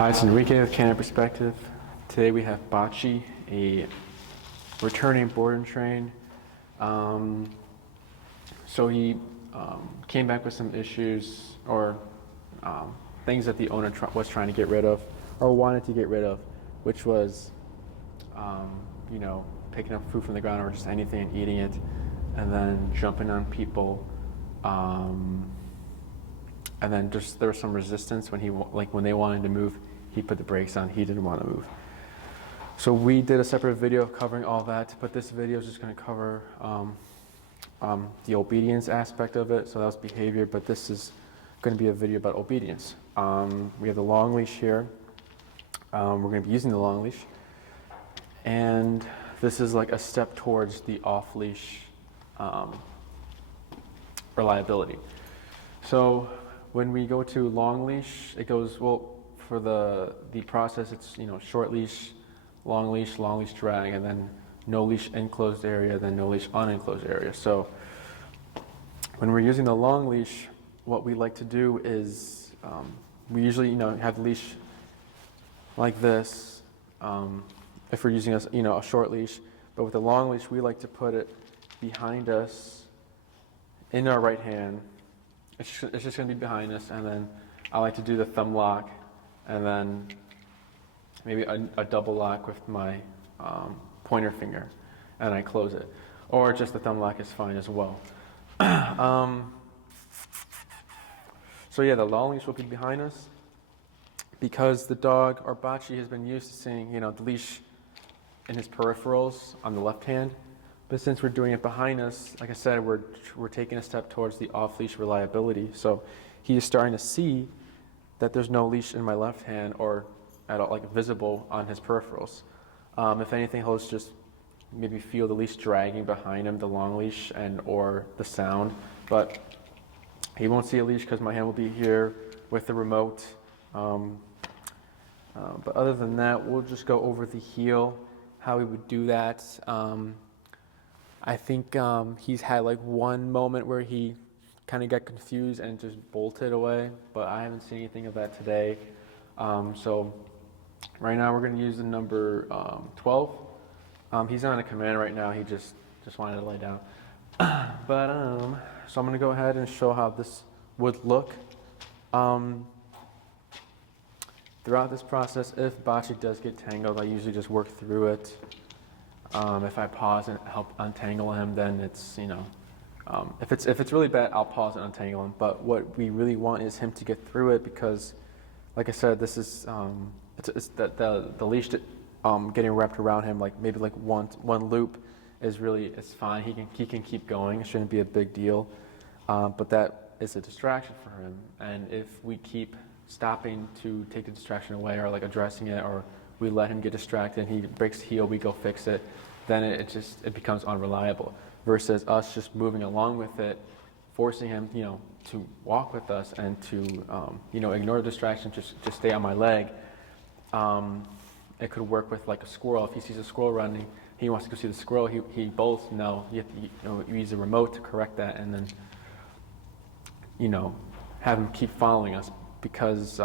Hi, it's Enrique with Canada Perspective. Today we have Bocce, a returning board and train. So he came back with some issues or things that the owner was trying to get rid of or wanted to get rid of, which was, picking up food from the ground or just anything and eating it, and then jumping on people. And then just there was some resistance when when they wanted to move, he put the brakes on. He didn't want to move. So we did a separate video covering all that, but this video is just going to cover the obedience aspect of it. So that was behavior, but this is going to be a video about obedience. We have the long leash here. We're going to be using the long leash, and this is like a step towards the off leash reliability. So when we go to long leash, it goes, well, for the process, it's, short leash, long leash drag, and then no leash enclosed area, then no leash unenclosed area. So when we're using the long leash, what we like to do is we usually, have the leash like this if we're using a short leash, but with the long leash, we like to put it behind us in our right hand. It's just going to be behind us, and then I like to do the thumb lock, and then maybe a double lock with my pointer finger, and I close it. Or just the thumb lock is fine as well. So yeah, the long leash will be behind us because the dog, or Bocce, has been used to seeing, the leash in his peripherals on the left hand. But since we're doing it behind us, like I said, we're taking a step towards the off-leash reliability. So he is starting to see that there's no leash in my left hand or at all, like visible on his peripherals. If anything, he'll just maybe feel the leash dragging behind him, the long leash, or the sound. But he won't see a leash because my hand will be here with the remote. But other than that, we'll just go over the heel, how we would do that. I think he's had like one moment where he kind of got confused and just bolted away, but I haven't seen anything of that today. So right now we're going to use the number 12. He's on a command right now. He just wanted to lay down. But so I'm going to go ahead and show how this would look. Throughout this process, if Bocce does get tangled, I usually just work through it. If I pause and help untangle him, then it's, if it's really bad, I'll pause and untangle him. But what we really want is him to get through it because, like I said, this is it's the leash getting wrapped around him, like maybe like one loop it's fine. He can keep going. It shouldn't be a big deal. But that is a distraction for him. And if we keep stopping to take the distraction away or like addressing it, or we let him get distracted, he breaks heel, we go fix it, then it becomes unreliable. Versus us just moving along with it, forcing him, to walk with us and to, ignore the distraction, just stay on my leg. It could work with like a squirrel. If he sees a squirrel running, he wants to go see the squirrel. He bolts. No, you use the remote to correct that, and then, have him keep following us because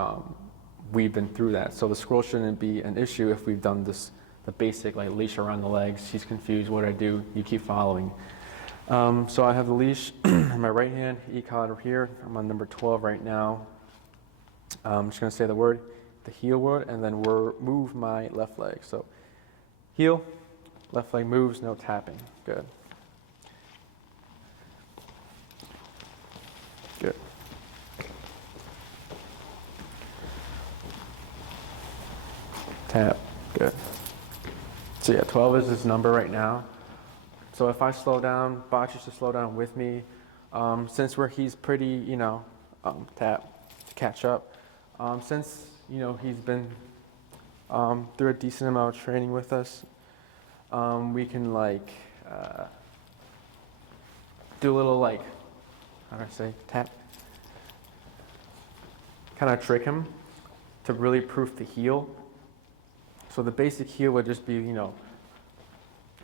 we've been through that. So the squirrel shouldn't be an issue if we've done the basic like leash around the legs. He's confused. What do I do? You keep following. So I have the leash in my right hand, e-collar here. I'm on number 12 right now. I'm just going to say the heel word, and then move my left leg. So heel, left leg moves, no tapping. Good. Good. Tap. Good. So yeah, 12 is his number right now. So if I slow down, Bocce should slow down with me. Since he's pretty, tap to catch up. Since, he's been through a decent amount of training with us, we can do a little how do I say, tap? Kind of trick him to really proof the heel. So the basic heel would just be,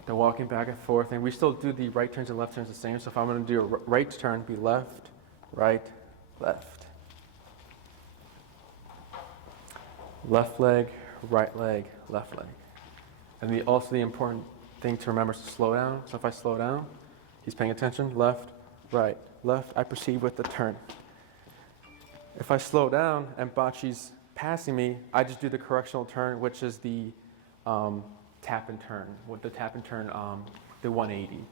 the walking back and forth, and we still do the right turns and left turns the same. So if I'm going to do a right turn, be left, right, left. left leg, right leg, left leg. And also the important thing to remember is to slow down. So if I slow down, he's paying attention, left, right, left, I proceed with the turn. If I slow down and Bocce's passing me, I just do the correctional turn, which is the tap and turn. With the tap and turn, the 180.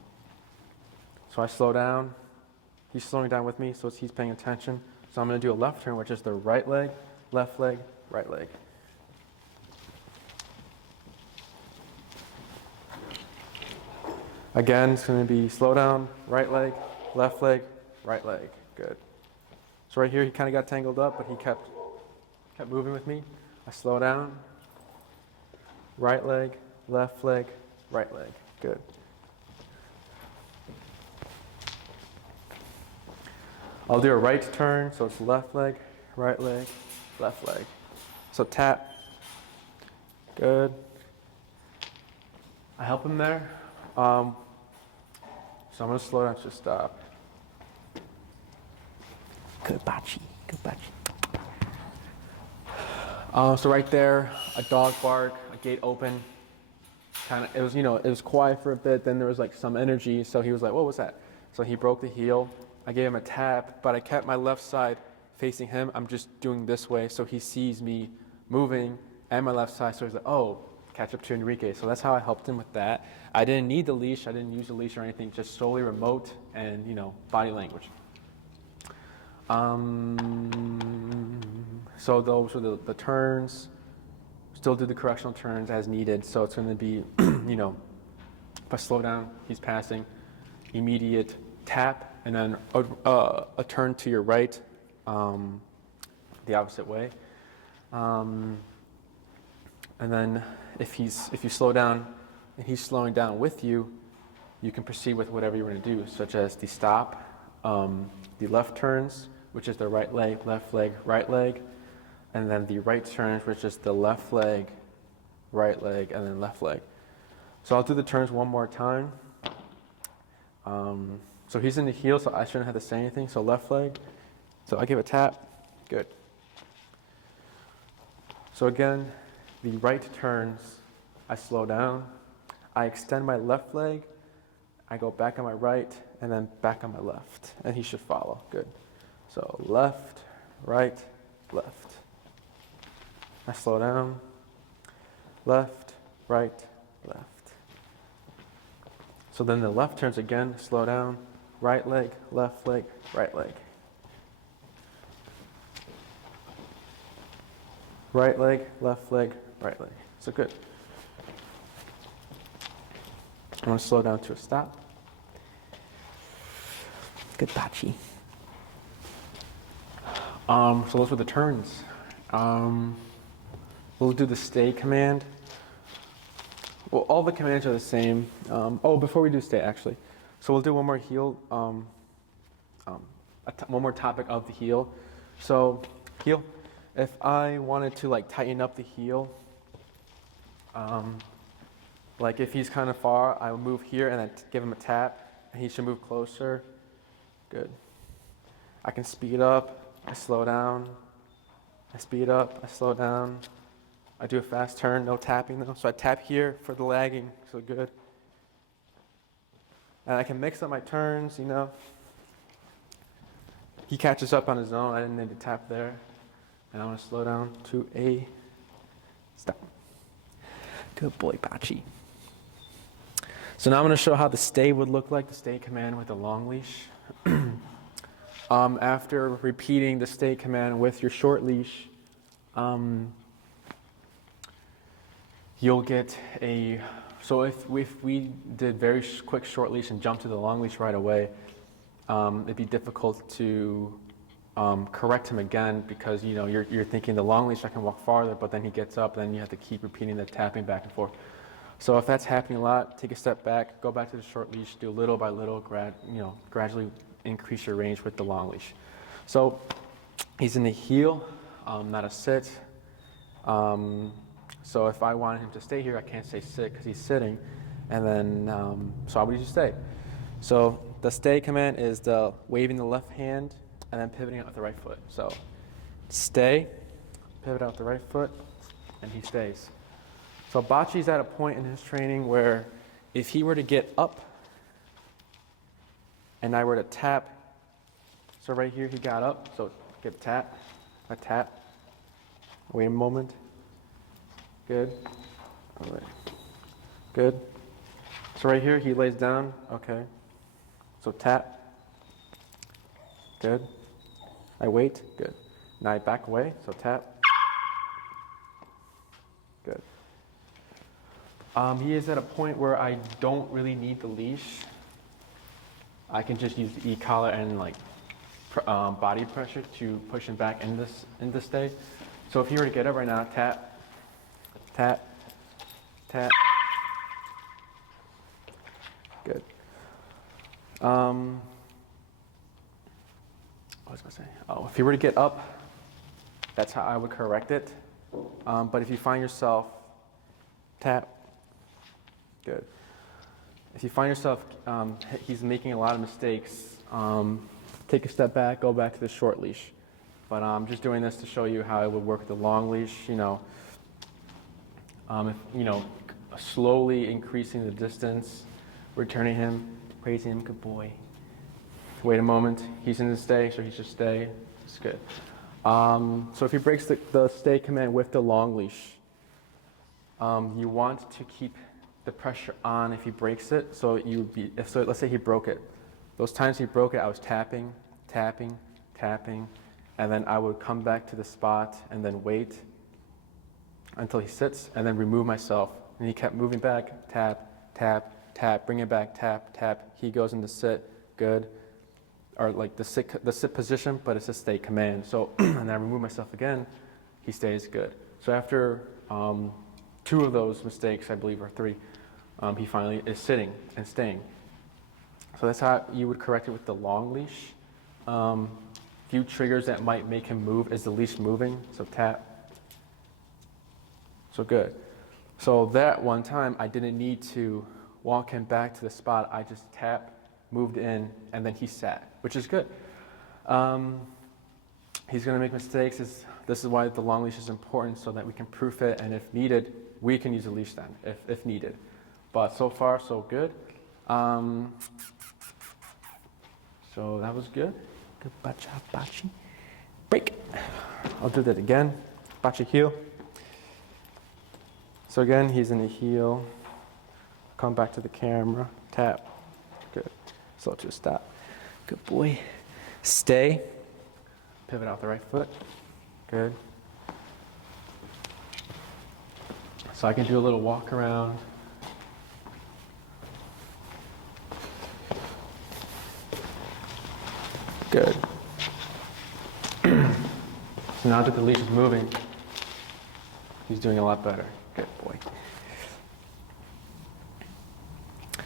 So I slow down, he's slowing down with me, so he's paying attention. So I'm going to do a left turn, which is the right leg, right leg. Again, it's going to be slow down, right leg, right leg. Good. So right here, he kind of got tangled up, but he kept moving with me. I slow down, right leg, right leg. Good. I'll do a right turn, so it's left leg, left leg. So tap. Good. I help him there. So I'm going to slow down to stop. Good Bocce. So right there, a dog bark, a gate open. It was quiet for a bit. Then there was like some energy. So he was like, "What was that?" So he broke the heel. I gave him a tap, but I kept my left side facing him. I'm just doing this way, so he sees me moving and my left side. So he's like, "Oh, catch up to Enrique." So that's how I helped him with that. I didn't need the leash. I didn't use the leash or anything. Just solely remote and body language. So those were the turns. Still do the correctional turns as needed. So it's going to be, if I slow down, he's passing, immediate tap, and then a turn to your right, the opposite way. And then if you slow down and he's slowing down with you, you can proceed with whatever you want to do, such as the stop, the left turns, which is the right leg, right leg, and then the right turns, which is the left leg, right leg, and then left leg. So I'll do the turns one more time. So he's in the heel, so I shouldn't have to say anything. So left leg. So I give a tap. Good. So again, the right turns, I slow down. I extend my left leg. I go back on my right, and then back on my left. And he should follow. Good. So left, right, left. I slow down. Left, right, left. So then the left turns again, slow down. Right leg, right leg. Right leg, right leg. So good. I'm going to slow down to a stop. Good Bocce. So those were the turns. We'll do the stay command. Well, all the commands are the same. Before we do stay, actually. So we'll do one more heel, one more topic of the heel. So heel, if I wanted to tighten up the heel, if he's kind of far, I will move here and then give him a tap, and he should move closer. Good. I can speed up, I slow down, I speed up, I slow down. I do a fast turn, no tapping though. So I tap here for the lagging, so good. And I can mix up my turns, He catches up on his own, I didn't need to tap there. And I want to slow down to a stop. Good boy, Bocce. So now I'm going to show how the stay would look like, the stay command with the long leash. After repeating the stay command with your short leash, you'll get so if we did very quick short leash and jump to the long leash right away, it'd be difficult to correct him again because you're thinking the long leash I can walk farther, but then he gets up, and then you have to keep repeating the tapping back and forth. So if that's happening a lot, take a step back, go back to the short leash, do little by little, gradually increase your range with the long leash. So he's in the heel, not a sit. So if I wanted him to stay here, I can't say sit because he's sitting, and then so I would just stay. So the stay command is the waving the left hand and then pivoting out with the right foot. So stay, pivot out the right foot, and he stays. So Bocce's at a point in his training where if he were to get up and I were to tap, so right here he got up, so get a tap, wait a moment, good, all right, good. So right here he lays down, okay, so tap, good, I wait, good. Now I back away, so tap, good. He is at a point where I don't really need the leash. I can just use the e-collar and like body pressure to push him back in this stay. So if he were to get up right now, tap, tap, tap. Good. What was I gonna say? Oh, if he were to get up, that's how I would correct it. But if you find yourself, tap, good. If you find yourself, he's making a lot of mistakes, take a step back, go back to the short leash. But I'm just doing this to show you how it would work with the long leash. Slowly increasing the distance, returning him, praising him, good boy. Wait a moment, he's in the stay, so he should stay. It's good. So if he breaks the stay command with the long leash, you want to keep the pressure on if he breaks it. So let's say he broke it. Those times he broke it, I was tapping, tapping, tapping, and then I would come back to the spot and then wait until he sits and then remove myself. And he kept moving back, tap, tap, tap, bring it back, tap, tap. He goes into sit, good. Or like the sit position, but it's a stay command. So, and then I remove myself again, he stays good. So after 2 of those mistakes, I believe, or 3, he finally is sitting and staying. So that's how you would correct it with the long leash. Few triggers that might make him move is the leash moving, so tap. So good. So that one time, I didn't need to walk him back to the spot. I just tapped, moved in, and then he sat, which is good. He's going to make mistakes. This is why the long leash is important, so that we can proof it, and if needed, we can use a leash then, if needed. But so far, so good. So that was good. Good Bocce. Break. I'll do that again. Bocce heel. So again, he's in the heel. Come back to the camera. Tap. Good. Slow to a stop. Good boy. Stay. Pivot out the right foot. Good. So I can do a little walk around. Good. So now that the leash is moving, he's doing a lot better. Good boy.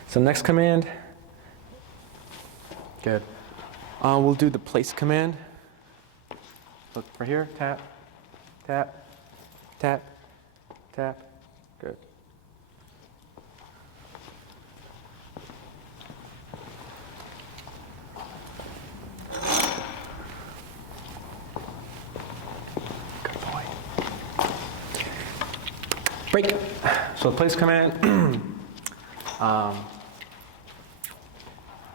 So next command. Good. We'll do the place command. Look right here. Tap, tap, tap, tap. Good. Good boy. Break. So the place command.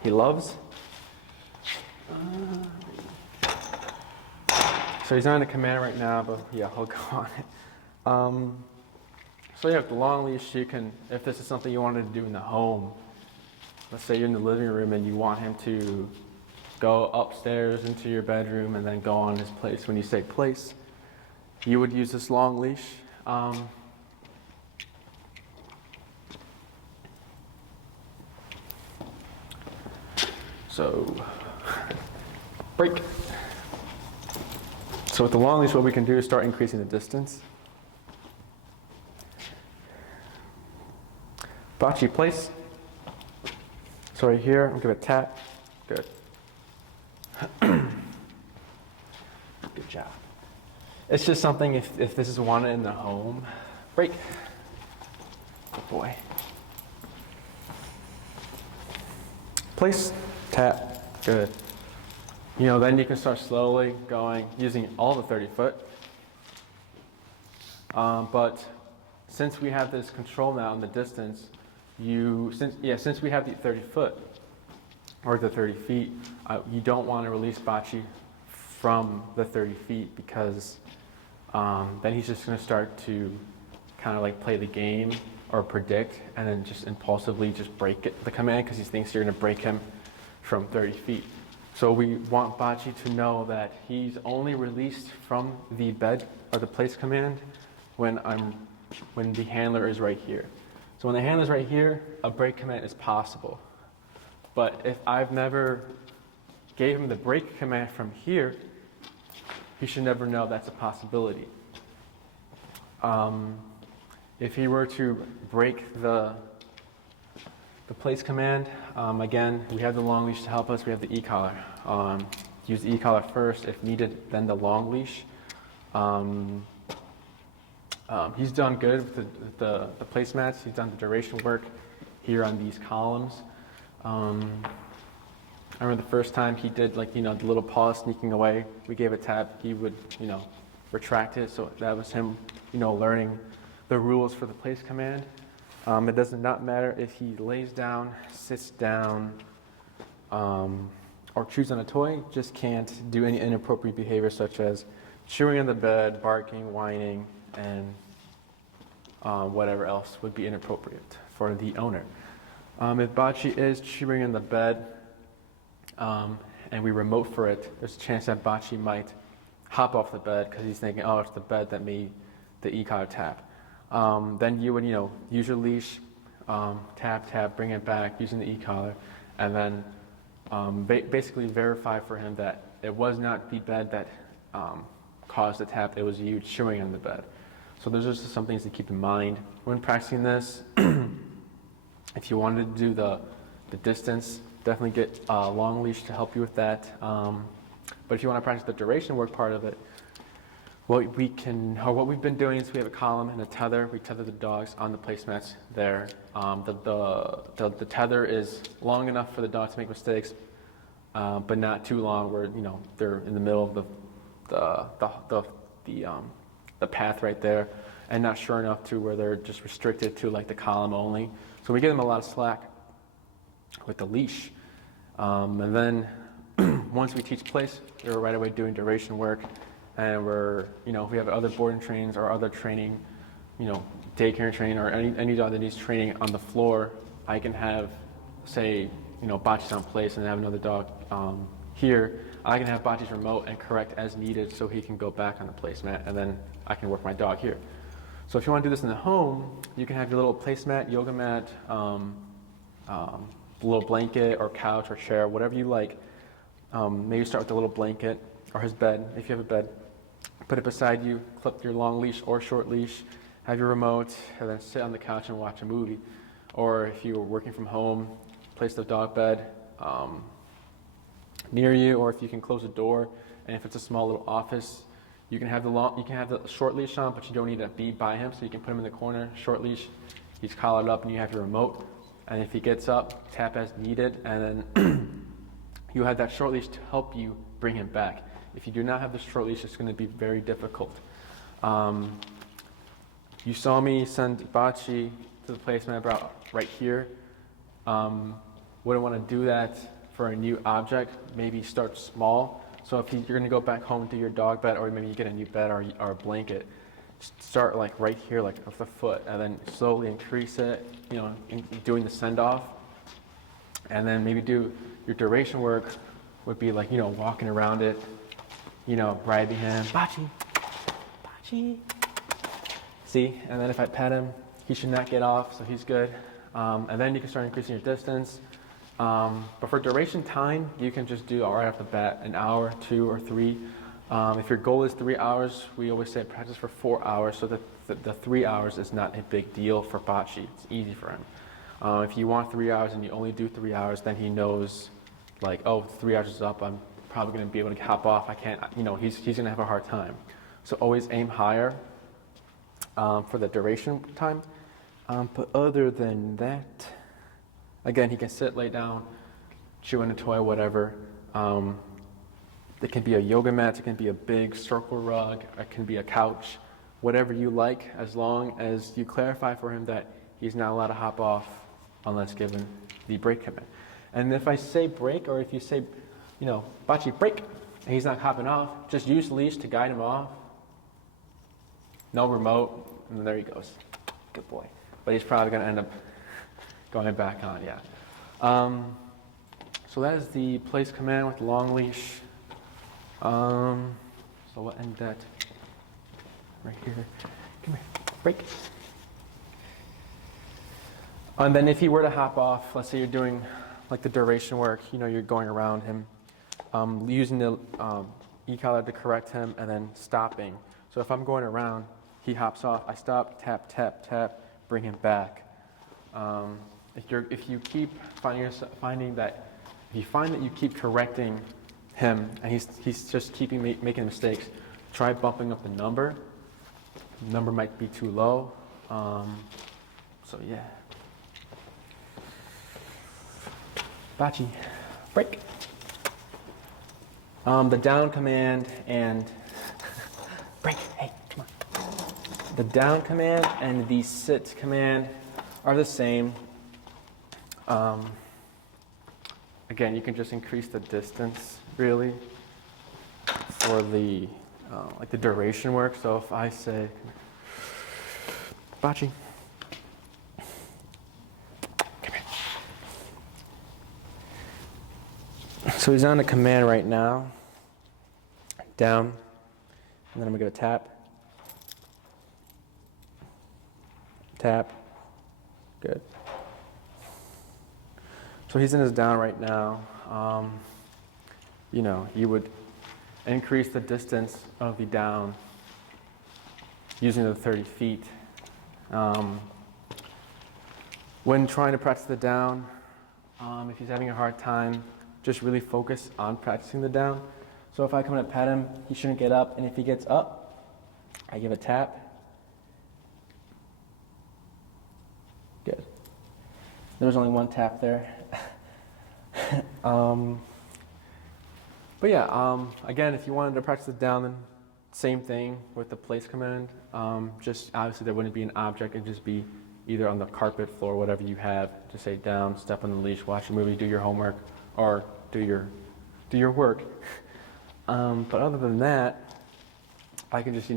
He loves. So he's not in a command right now, but yeah, he'll go on it. So yeah, with the long leash, you can, if this is something you wanted to do in the home, let's say you're in the living room and you want him to go upstairs into your bedroom and then go on his place. When you say place, you would use this long leash. So, break. So with the long leash, what we can do is start increasing the distance. Bocce place. So right here, I'm gonna tap. Good. Good job. It's just something if this is wanted in the home. Break. Good boy. Place. Tap. Good. Then you can start slowly going, using all the 30 foot. But since we have this control now in the distance, since we have the 30 foot or the 30 feet, you don't want to release Bocce from the 30 feet because then he's just going to start to kind of like play the game or predict and then just impulsively just break the command because he thinks you're going to break him from 30 feet. So we want Bocce to know that he's only released from the bed or the place command when the handler is right here. So when the handler is right here, a break command is possible. But if I've never gave him the break command from here, he should never know that's a possibility. If he were to break the place command, again, we have the long leash to help us. We have the e-collar. Use the e-collar first. If needed, then the long leash. He's done good with the placemats. He's done the duration work here on these columns. I remember the first time he did the little paw sneaking away. We gave a tap. He would retract it. So that was him learning the rules for the place command. It does not matter if he lays down, sits down, or chews on a toy. Just can't do any inappropriate behavior such as chewing in the bed, barking, whining, and whatever else would be inappropriate for the owner. If Bocce is chewing in the bed and we remote for it, there's a chance that Bocce might hop off the bed because he's thinking, oh, it's the bed that made the e-collar tap. Then you would, use your leash, tap, bring it back using the e-collar, and then basically verify for him that it was not the bed that caused the tap, it was you chewing on the bed. So those are just some things to keep in mind when practicing this. If you wanted to do the distance, definitely get a long leash to help you with that. But if you want to practice the duration work part of it, what we've been doing is we have a column and a tether. We tether the dogs on the placemats there. The tether is long enough for the dog to make mistakes, but not too long where they're in the middle of the path right there, and not short enough to where they're just restricted to like the column only. So we give them a lot of slack with the leash, and then once we teach place, we're right away doing duration work. And if we have other boarding trainings or other training, daycare training or any dog that needs training on the floor, I can have, say, Bocce's on place and have another dog here. I can have Bocce's remote and correct as needed so he can go back on the placemat, and then I can work my dog here. So if you want to do this in the home, you can have your little placemat, yoga mat, little blanket or couch or chair, whatever you like. Maybe start with the little blanket or his bed, if you have a bed. Put it beside you, clip your long leash or short leash, have your remote, and then sit on the couch and watch a movie. Or if you were working from home, place the dog bed near you, or if you can close the door, and if it's a small little office, you can have the short leash on, but you don't need to be by him, so you can put him in the corner, short leash, he's collared up, and you have your remote. And if he gets up, tap as needed, and then you have that short leash to help you bring him back. If you do not have the short leash, it's going to be very difficult. You saw me send Bocce to the placemat about right here. Wouldn't want to do that for a new object. Maybe start small. So if you're going to go back home to your dog bed, or maybe you get a new bed or a blanket, start like right here, like with the foot, and then slowly increase it, doing the send off. And then maybe do your duration work would be like, walking around it, riding him, Bocce. See, and then if I pet him, he should not get off, so he's good. And then you can start increasing your distance. But for duration time, you can just do right off the bat, an hour, 2 or 3. If your goal is 3 hours, we always say practice for 4 hours, so that the 3 hours is not a big deal for Bocce. It's easy for him. If you want 3 hours and you only do 3 hours, then he knows, like, oh, 3 hours is up, I'm probably going to be able to hop off. I can't, he's going to have a hard time. So always aim higher for the duration time. But other than that, again, he can sit, lay down, chew on a toy, whatever. It can be a yoga mat, it can be a big circle rug, it can be a couch. whatever you like, as long as you clarify for him that he's not allowed to hop off unless given the break command. And if I say break, or if you say, Bocce, break, and he's not hopping off, just use the leash to guide him off. No remote, and there he goes. Good boy. But he's probably going to end up going back on, yeah. So that is the place command with the long leash. So we'll end that right here. Come here, break. And then if he were to hop off, let's say you're doing like the duration work, you're going around him, using the e-collar to correct him and then stopping. So if I'm going around, he hops off, I stop, tap, tap, tap, bring him back. If you keep finding that you keep correcting him and he's just keeping making mistakes, try bumping up the number. The number might be too low. So yeah. Bocce, break. The down command and break. Hey, come on. The down command and the sit command are the same. Again, you can just increase the distance really for the like the duration work. So if I say Bocce, come here. So he's on the command right now. Down, and then I'm gonna go tap, tap. Good. So he's in his down right now. You would increase the distance of the down using the 30 feet. When trying to practice the down, if he's having a hard time, just really focus on practicing the down. So if I come and pat him, he shouldn't get up, and if he gets up, I give a tap. Good. There was only one tap there. But yeah, again, if you wanted to practice the down, then same thing with the place command. Just obviously there wouldn't be an object, it'd just be either on the carpet, floor, whatever you have. Just say down, step on the leash, watch a movie, do your homework, or do your work. But other than that, I can just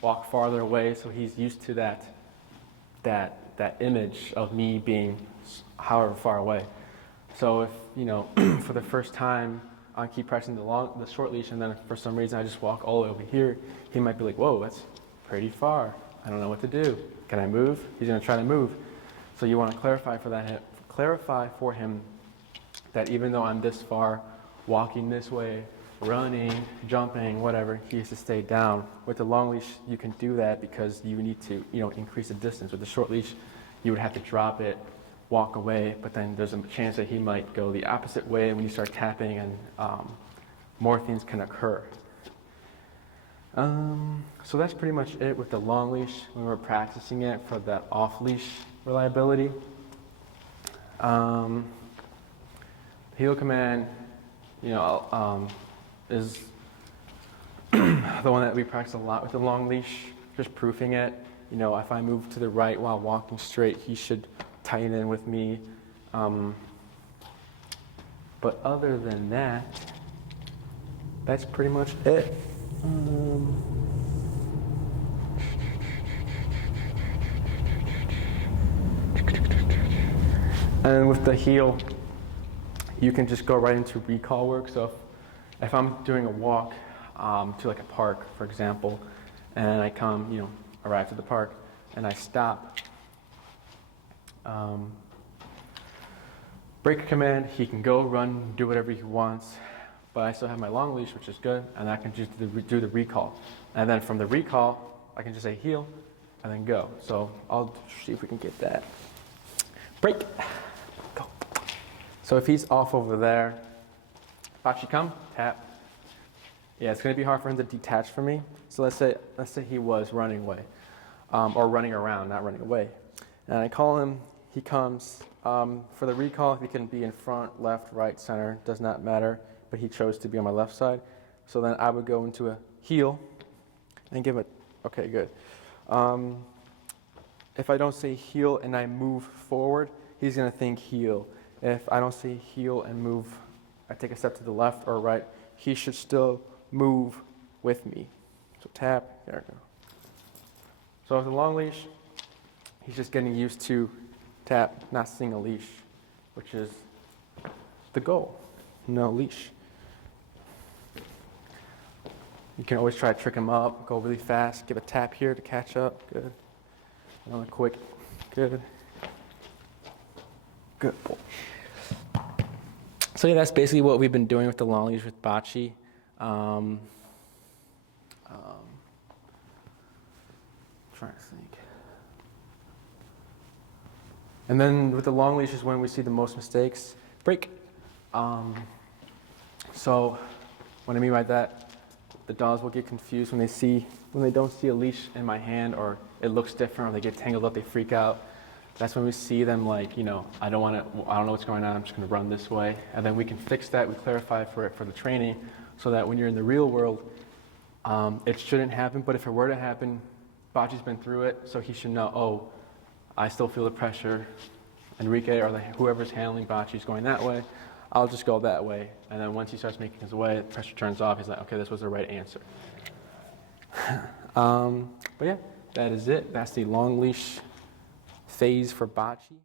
walk farther away, so he's used to that image of me being however far away. So if for the first time I keep pressing the short leash, and then for some reason I just walk all the way over here, he might be like, whoa, that's pretty far. I don't know what to do. Can I move? He's going to try to move. So you want to clarify for him that even though I'm this far, walking this way, running, jumping, whatever, he has to stay down. With the long leash, you can do that because you need to increase the distance. With the short leash, you would have to drop it, walk away, but then there's a chance that he might go the opposite way when you start tapping, and more things can occur. So that's pretty much it with the long leash when we're practicing it for that off leash reliability. Heel command, is the one that we practice a lot with the long leash, just proofing it. If I move to the right while walking straight, he should tighten in with me. But other than that, that's pretty much it. And with the heel, you can just go right into recall work. So if I'm doing a walk to like a park, for example, and I come, arrive to the park, and I stop, break command, he can go, run, do whatever he wants, but I still have my long leash, which is good, and I can just do the recall. And then from the recall, I can just say heel, and then go. So I'll see if we can get that. Break, go. So if he's off over there, Bocce, come, tap. Yeah, it's gonna be hard for him to detach from me. So let's say he was running away, or running around, not running away. And I call him, he comes. For the recall, he can be in front, left, right, center, does not matter, but he chose to be on my left side. So then I would go into a heel and give a Okay, good. If I don't say heel and I move forward, he's going to think heel. If I don't say heel and move, I take a step to the left or right, he should still move with me. So tap, there we go. So with the long leash, he's just getting used to tap, not seeing a leash, which is the goal. No leash. You can always try to trick him up, go really fast, give a tap here to catch up. Good. Another quick. Good. Good boy. So yeah, that's basically what we've been doing with the long leash with Bocce. Trying to think. And then with the long leash is when we see the most mistakes. Break. So what I mean by that, the dogs will get confused when they don't see a leash in my hand, or it looks different, or they get tangled up, they freak out. That's when we see them like, I don't know what's going on, I'm just going to run this way. And then we can fix that, we clarify for the training, so that when you're in the real world, it shouldn't happen. But if it were to happen, Bocce's been through it, so he should know, oh, I still feel the pressure. Enrique or whoever's handling Bocce's going that way, I'll just go that way. And then once he starts making his way, the pressure turns off. He's like, okay, this was the right answer. But yeah, that is it. That's the long leash phase for Bocce.